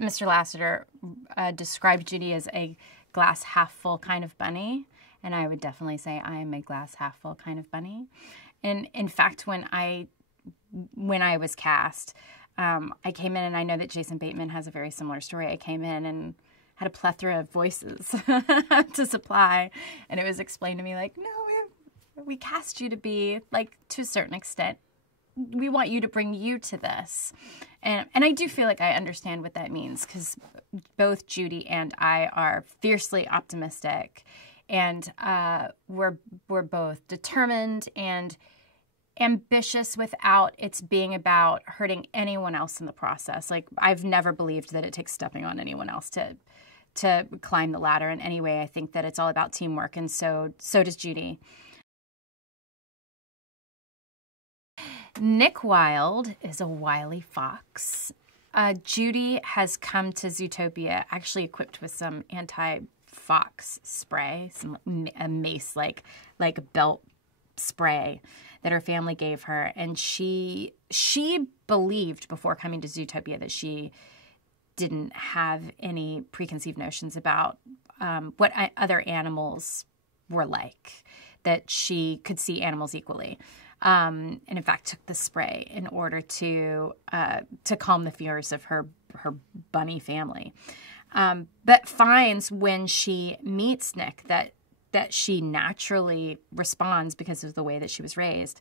Mr. Lasseter described Judy as a glass half full kind of bunny, and I would definitely say I am a glass half full kind of bunny. And in fact, when I was cast, I came in, and I know that Jason Bateman has a very similar story. I came in and had a plethora of voices to supply, and it was explained to me like, no, we cast you to be, like, to a certain extent, we want you to bring you to this. And I do feel like I understand what that means, because both Judy and I are fiercely optimistic, and we're both determined and ambitious without it's being about hurting anyone else in the process. Like, I've never believed that it takes stepping on anyone else to climb the ladder in any way. I think that it's all about teamwork, and so does Judy. Nick Wilde is a wily fox. Judy has come to Zootopia actually equipped with some anti-fox spray, a mace-like belt spray that her family gave her. And she believed before coming to Zootopia that she didn't have any preconceived notions about what other animals were like, that she could see animals equally. And in fact took the spray in order to calm the fears of her bunny family. But finds when she meets Nick that she naturally responds because of the way that she was raised,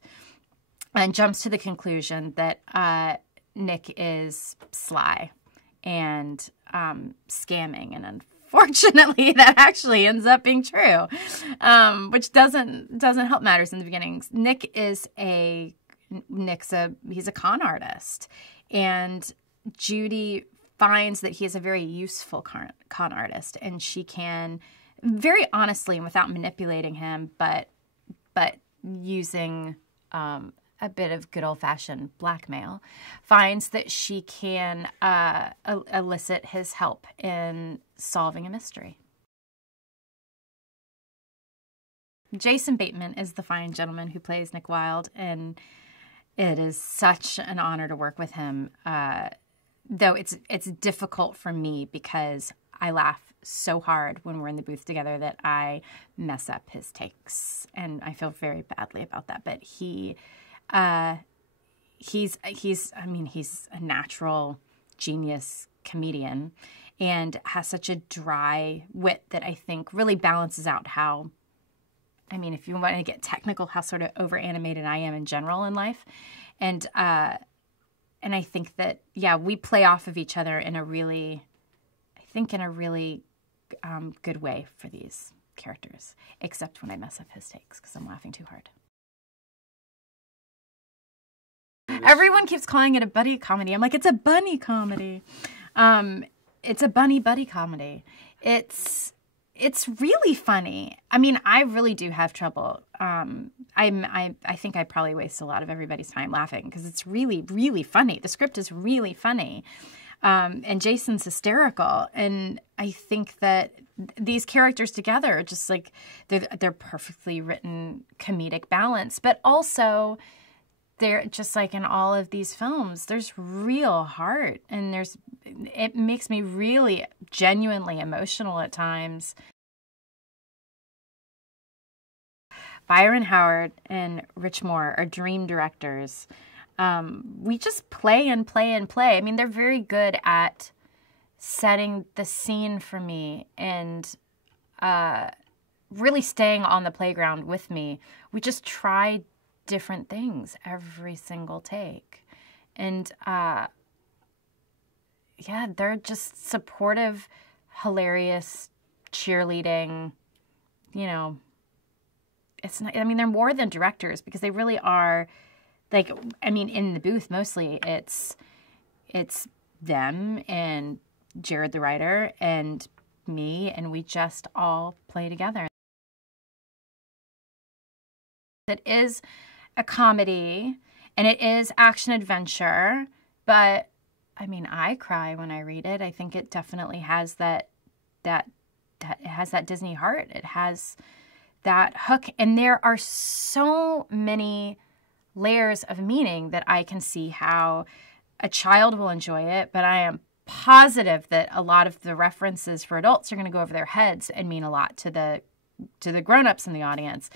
and jumps to the conclusion that Nick is sly and scamming, and unfortunately that actually ends up being true, which doesn't help matters in the beginning. He's a con artist, and Judy finds that he is a very useful con artist, and she can very honestly and without manipulating him, but using a bit of good old-fashioned blackmail, finds that she can elicit his help in solving a mystery. Jason Bateman is the fine gentleman who plays Nick Wilde, and it is such an honor to work with him, though it's difficult for me because I laugh so hard when we're in the booth together that I mess up his takes, and I feel very badly about that. But he's a natural genius comedian, and has such a dry wit that I think really balances out how, if you want to get technical, how sort of over animated I am in general in life. And I think that, yeah, we play off of each other in a really good way for these characters, except when I mess up his takes because I'm laughing too hard. Everyone keeps calling it a buddy comedy. I'm like, it's a bunny comedy. It's a bunny buddy comedy. It's really funny. I really do have trouble. I think I probably waste a lot of everybody's time laughing because it's really, really funny. The script is really funny. And Jason's hysterical. And I think that these characters together are just like, they're perfectly written comedic balance, but also they're just like in all of these films, there's real heart, and it makes me really genuinely emotional at times. Byron Howard and Rich Moore are dream directors. We just play and play and play. They're very good at setting the scene for me and really staying on the playground with me. We just try different things every single take. And yeah, they're just supportive, hilarious, cheerleading, it's not, they're more than directors because they really are, like, in the booth, mostly it's them and Jared the writer and me, and we just all play together. It is a comedy and it is action adventure, but I cry when I read it. I think it definitely has that it has that Disney heart. It has that hook, and there are so many layers of meaning that I can see how a child will enjoy it, but I am positive that a lot of the references for adults are going to go over their heads and mean a lot to the grown-ups in the audience.